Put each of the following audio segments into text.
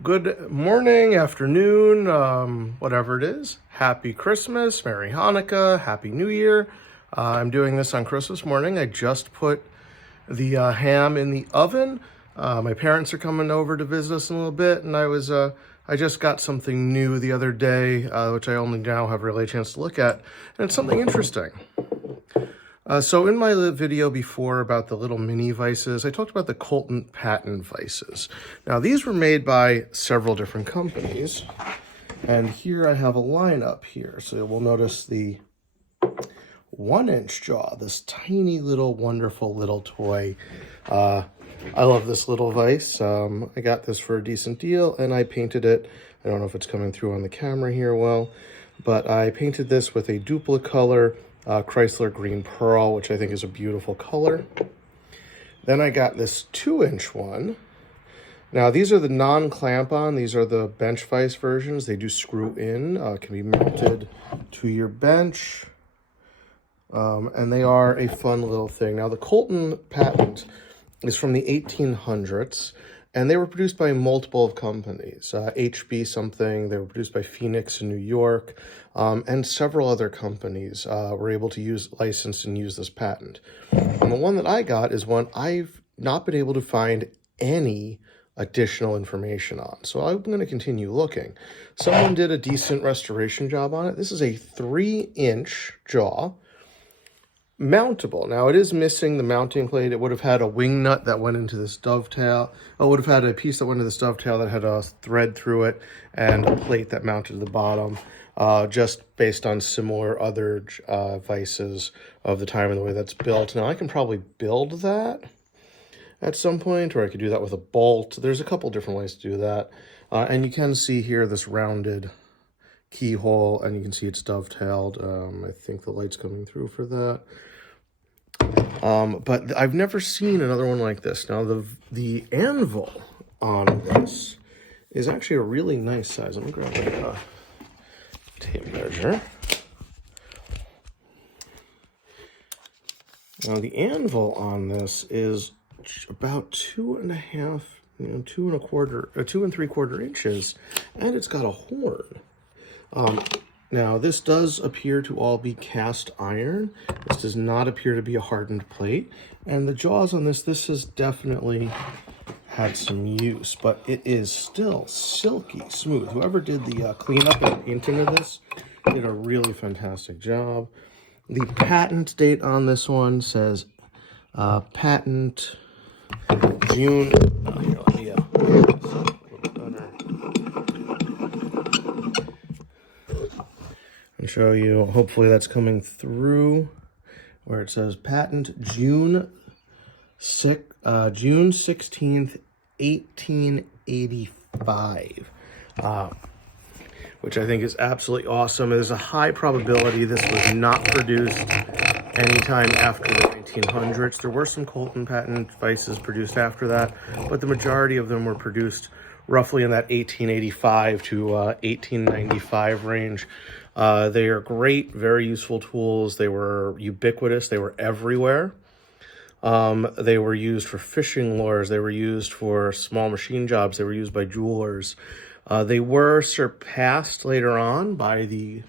Good morning, afternoon, whatever it is. Happy Christmas, Merry Hanukkah, Happy New Year. I'm doing this on Christmas morning. I just put the ham in the oven. My parents are coming over to visit us in a little bit, and I just got something new the other day, which I only now have really a chance to look at, and it's something interesting. So in my video before about the little mini vices, I talked about the Colton patent vices. Now these were made by several different companies, and here I have a lineup here. So we'll notice the 1-inch jaw, this tiny little wonderful little toy. I love this little vise. I got this for a decent deal and I painted it. I don't know if it's coming through on the camera here well, but I painted this with a Duplicolor Chrysler Green Pearl, which I think is a beautiful color. Then I got this 2-inch one. Now these are the non-clamp-on. These are the bench vise versions. They do screw in, can be mounted to your bench. And they are a fun little thing. Now the Colton patent is from the 1800s, and they were produced by multiple of companies. HB something, they were produced by Phoenix in New York, and several other companies were able to license and use this patent. And the one that I got is one I've not been able to find any additional information on. So I'm going to continue looking. Someone did a decent restoration job on it. This is a 3-inch jaw. Mountable. Now it is missing the mounting plate. It would have had a wing nut that went into this dovetail. It would have had a piece that went into this dovetail that had a thread through it and a plate that mounted to the bottom, just based on similar other vices of the time and the way that's built. Now I can probably build that at some point, or I could do that with a bolt. There's a couple different ways to do that. And you can see here this rounded keyhole, and you can see it's dovetailed. I think the light's coming through for that. But I've never seen another one like this. Now the anvil on this is actually a really nice size. Let me grab a tape measure. Now the anvil on this is about 2.5, 2 3/4 inches, and it's got a horn. Now this does appear to all be cast iron. This does not appear to be a hardened plate. And the jaws on this has definitely had some use, but it is still silky smooth. Whoever did the cleanup and painting of this did a really fantastic job. The patent date on this one says patent June. Here, let me and show you. Hopefully that's coming through, where it says patent June 16th, 1885, which I think is absolutely awesome. There's a high probability this was not produced anytime after the 1900s. There were some Colton patent vices produced after that, but the majority of them were produced roughly in that 1885 to 1895 range. They are great, very useful tools. They were ubiquitous. They were everywhere. They were used for fishing lures. They were used for small machine jobs. They were used by jewelers. They were surpassed later on by the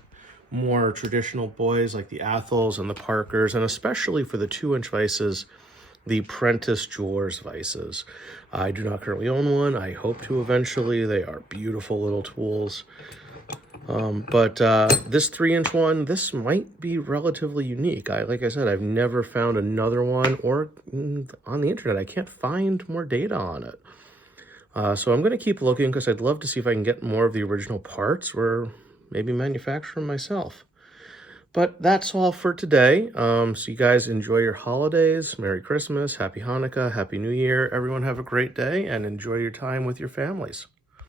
more traditional boys like the Athels and the Parkers, and especially for the 2-inch vices, the Prentice Jewelers vices. I do not currently own one. I hope to eventually. They are beautiful little tools. But this 3-inch one, this might be relatively unique. Like I said, I've never found another one, or on the internet, I can't find more data on it. So I'm going to keep looking because I'd love to see if I can get more of the original parts, or maybe manufacture them myself. But that's all for today. So you guys enjoy your holidays. Merry Christmas, Happy Hanukkah, Happy New Year. Everyone have a great day and enjoy your time with your families.